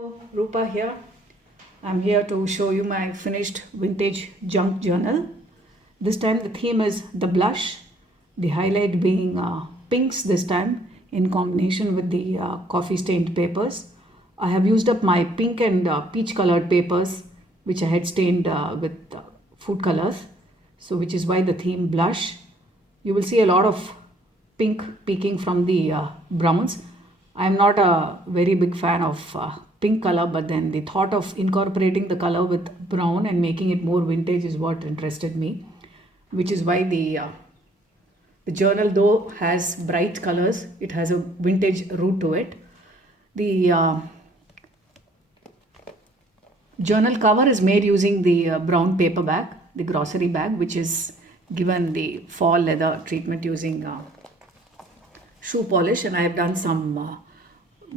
Hello, Rupa here. I'm here to show you my finished vintage junk journal. This time the theme is the blush, the highlight being pinks this time in combination with the coffee stained papers. I have used up my pink and peach colored papers which I had stained with food colors. So which is why the theme blush. You will see a lot of pink peeking from the browns. I'm not a very big fan of pink color, but then the thought of incorporating the color with brown and making it more vintage is what interested me, which is why the journal, though has bright colors, it has a vintage root to it. The journal cover is made using the brown paper bag, the grocery bag, which is given the fall leather treatment using shoe polish, and I have done some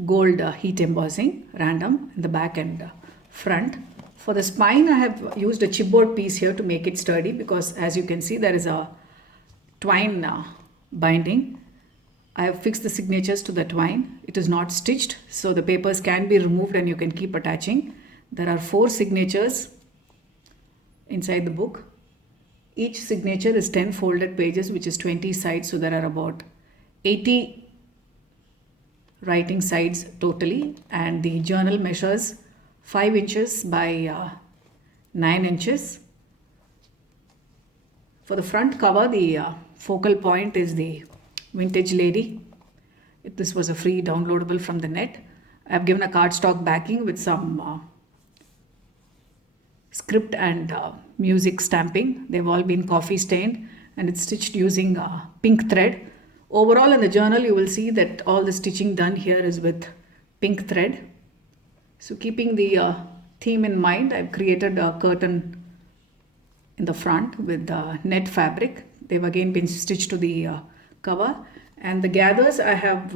gold heat embossing random in the back and front. For the spine, I have used a chipboard piece here to make it sturdy because as you can see there is a twine binding. I have fixed the signatures to the twine. It is not stitched, so the papers can be removed and you can keep attaching. There are 4 signatures inside the book. Each signature is 10 folded pages, which is 20 sides, so there are about 80 writing sides totally, and the journal measures 5 inches by 9 inches. For the front cover, the focal point is the vintage lady. This was a free downloadable from the net. I have given a cardstock backing with some script and music stamping. They've all been coffee stained and it's stitched using pink thread. Overall in the journal you will see that all the stitching done here is with pink thread. So keeping the theme in mind, I've created a curtain in the front with net fabric. They've again been stitched to the cover, and the gathers I have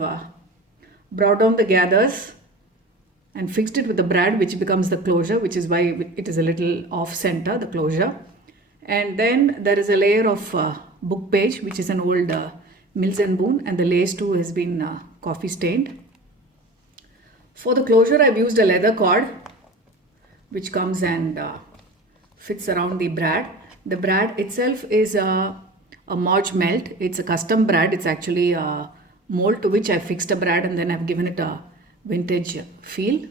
brought down the gathers and fixed it with the brad, which becomes the closure, which is why it is a little off center, the closure. And then there is a layer of book page, which is an old Mills and Boon, and the lace too has been coffee stained. For the closure I've used a leather cord which comes and fits around the brad. The brad itself is a Moch melt. It's a custom brad. It's actually a mold to which I fixed a brad and then I've given it a vintage feel.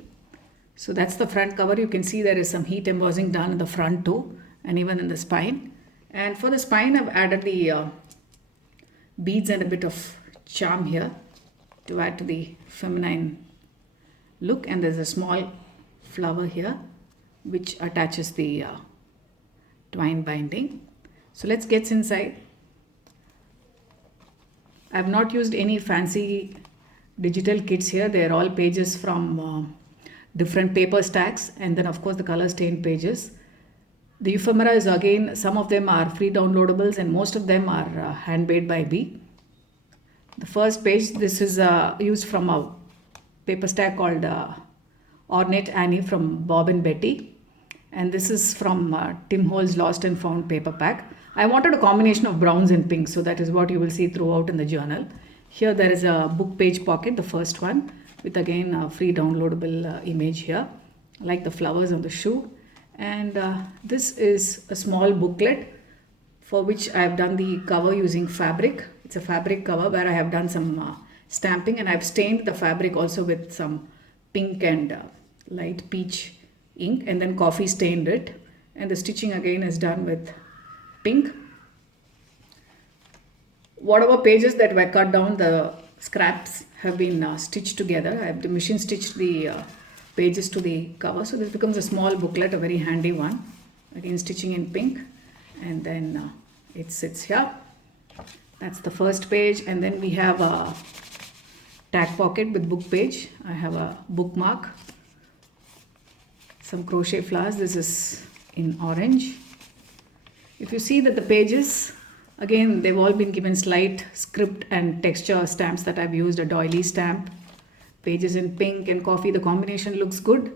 So that's the front cover. You can see there is some heat embossing done in the front too, and even in the spine. And for the spine I've added the beads and a bit of charm here to add to the feminine look, and there's a small flower here which attaches the twine binding. So let's get inside. I have not used any fancy digital kits here. They are all pages from different paper stacks, and then of course the color stained pages. The ephemera is again, some of them are free downloadables and most of them are handmade by me. The first page, this is used from a paper stack called Ornate Annie from Bob and Betty. And this is from Tim Hol's Lost and Found paper pack. I wanted a combination of browns and pinks, so that is what you will see throughout in the journal. Here there is a book page pocket, the first one, with again a free downloadable image here. I like the flowers on the shoe. And this is a small booklet for which I have done the cover using fabric. It's a fabric cover where I have done some stamping, and I have stained the fabric also with some pink and light peach ink, and then coffee stained it. And the stitching again is done with pink. Whatever pages that were cut down, the scraps have been stitched together. I have the machine stitched the pages to the cover, so this becomes a small booklet, a very handy one. Again stitching in pink, and then it sits here. That's the first page, and then we have a tag pocket with book page. I have a bookmark, some crochet flowers. This is in orange. If you see that the pages, again they've all been given slight script and texture stamps that I've used, a doily stamp. Pages in pink and coffee, the combination looks good.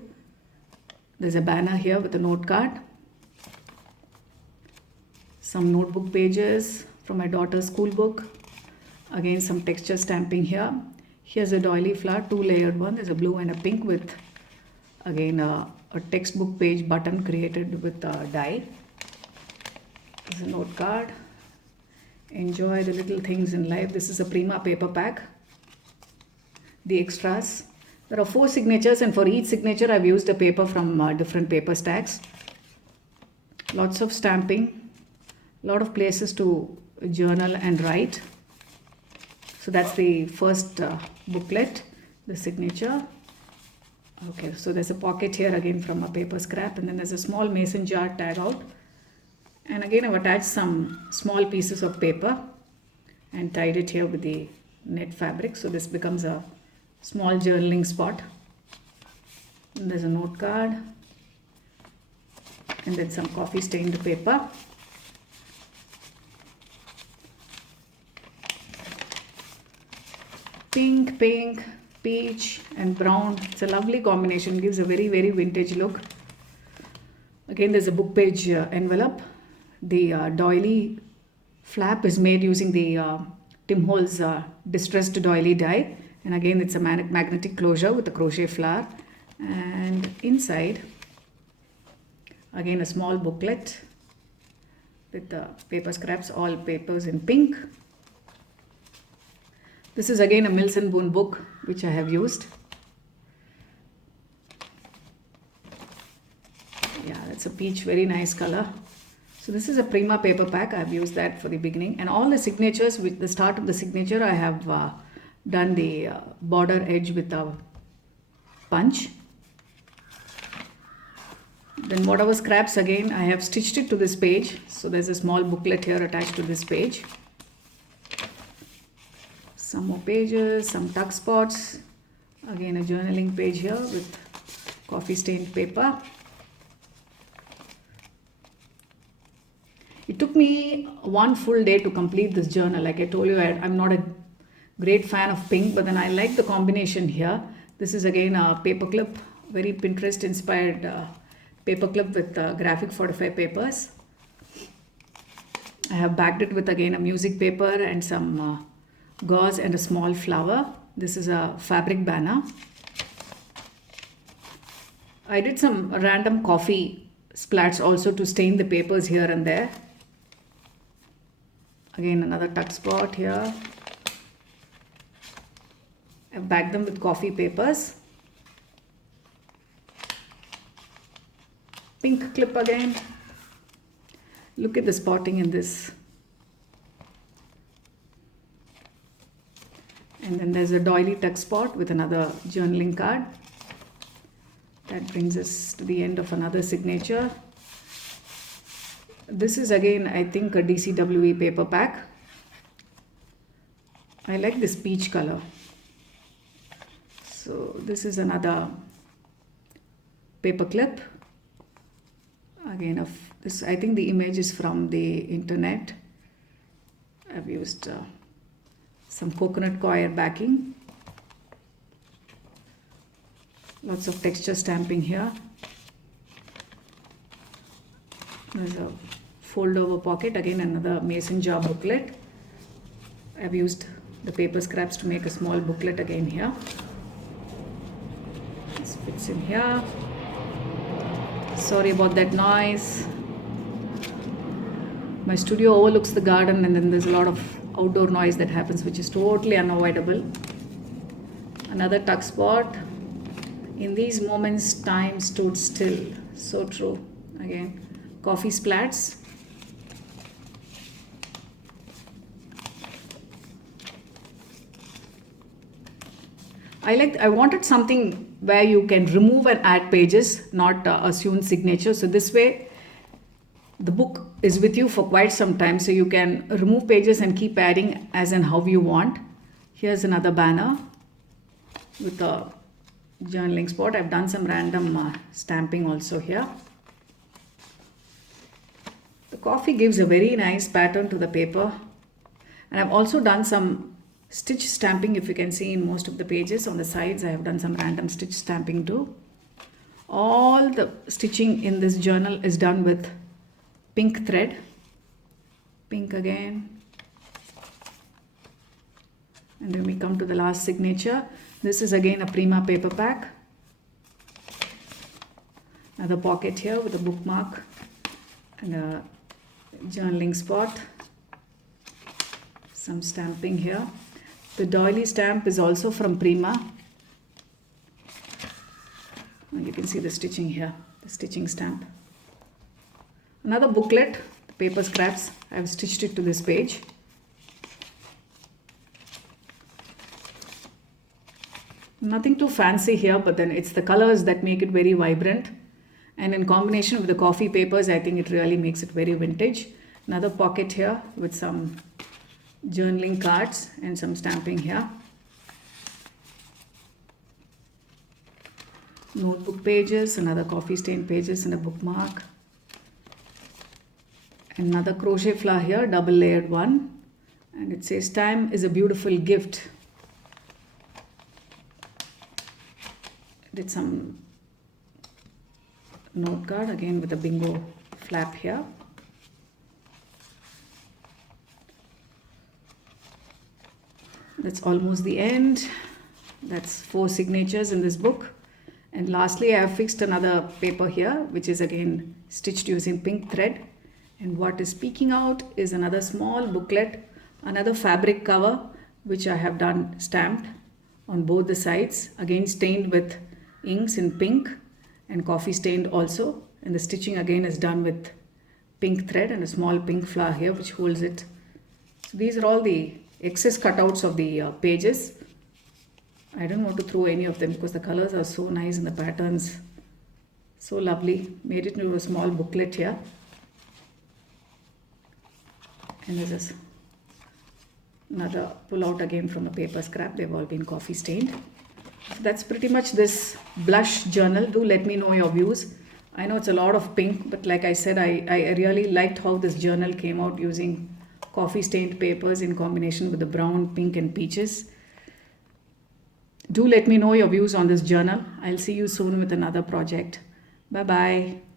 There's a banner here with a note card. Some notebook pages from my daughter's school book. Again some texture stamping here. Here's a doily flower, 2 layered one. There's a blue and a pink with Again, a textbook page button created with dye. This is a note card. Enjoy the little things in life. This is a Prima paper pack. The extras. There are 4 signatures, and for each signature I've used a paper from different paper stacks. Lots of stamping. Lot of places to journal and write. So that's the first booklet, the signature. Okay, so there's a pocket here again from a paper scrap, and then there's a small mason jar tag out. And again I've attached some small pieces of paper and tied it here with the net fabric. So this becomes a small journaling spot. And there's a note card. And then some coffee stained paper. Pink, peach and brown. It's a lovely combination. Gives a very, very vintage look. Again, there's a book page envelope. The doily flap is made using the Tim Holtz distressed doily die. And again, it's a magnetic closure with a crochet flower. And inside, again, a small booklet with the paper scraps, all papers in pink. This is again a Mills and Boon book which I have used. Yeah, that's a peach, very nice color. So this is a Prima paper pack. I have used that for the beginning. And all the signatures, with the start of the signature, I have done the border edge with a punch. Then whatever scraps, again I have stitched it to this page. So there's a small booklet here attached to this page. Some more pages, some tuck spots. Again a journaling page here with coffee stained paper. It took me 1 full day to complete this journal. Like I told you, I'm not a great fan of pink, but then I like the combination here. This is again a paper clip, very Pinterest inspired paper clip with graphic 45 papers. I have backed it with again a music paper and some gauze and a small flower. This is a fabric banner. I did some random coffee splats also to stain the papers here and there. Again another tuck spot here. I've backed them with coffee papers. Pink clip again. Look at the spotting in this. And then there's a doily tuck spot with another journaling card. That brings us to the end of another signature. This is again, I think, a DCWE paper pack. I like this peach color. So this is another paper clip. Again, of this, I think the image is from the internet. I've used some coconut coir backing. Lots of texture stamping here. There's a fold over pocket. Again another mason jar booklet. I've used the paper scraps to make a small booklet again here. This fits in here. Sorry about that noise. My studio overlooks the garden, and then there's a lot of outdoor noise that happens, which is totally unavoidable. Another tuck spot. In these moments, time stood still. So true. Again, coffee splats. I wanted something where you can remove and add pages, not a sewn signature. So this way, the book is with you for quite some time. So you can remove pages and keep adding as and how you want. Here's another banner with a journaling spot. I've done some random stamping also here. The coffee gives a very nice pattern to the paper. And I've also done some stitch stamping, if you can see in most of the pages. On the sides, I have done some random stitch stamping too. All the stitching in this journal is done with pink thread. Pink again. And then we come to the last signature. This is again a Prima paper pack. Another pocket here with a bookmark and a journaling spot. Some stamping here. The doily stamp is also from Prima. You can see the stitching here, the stitching stamp. Another booklet, the paper scraps. I have stitched it to this page. Nothing too fancy here, but then it's the colors that make it very vibrant. And in combination with the coffee papers, I think it really makes it very vintage. Another pocket here with some journaling cards and some stamping here. Notebook pages, another coffee stain pages and a bookmark. Another crochet flower here, double layered one. And it says, time is a beautiful gift. Did some note card again with a bingo flap here. That's almost the end. That's 4 signatures in this book. And lastly, I have fixed another paper here, which is again stitched using pink thread. And what is peeking out is another small booklet, another fabric cover, which I have done stamped on both the sides, again stained with inks in pink and coffee stained also. And the stitching again is done with pink thread and a small pink flower here which holds it. So these are all the excess cutouts of the pages. I don't want to throw any of them because the colors are so nice and the patterns so lovely. Made it into a small booklet here. And this is another pull out again from a paper scrap. They've all been coffee stained. So that's pretty much this blush journal. Do let me know your views. I know it's a lot of pink, but like I said, I really liked how this journal came out using coffee stained papers in combination with the brown, pink and peaches. Do let me know your views on this journal. I'll see you soon with another project. Bye bye.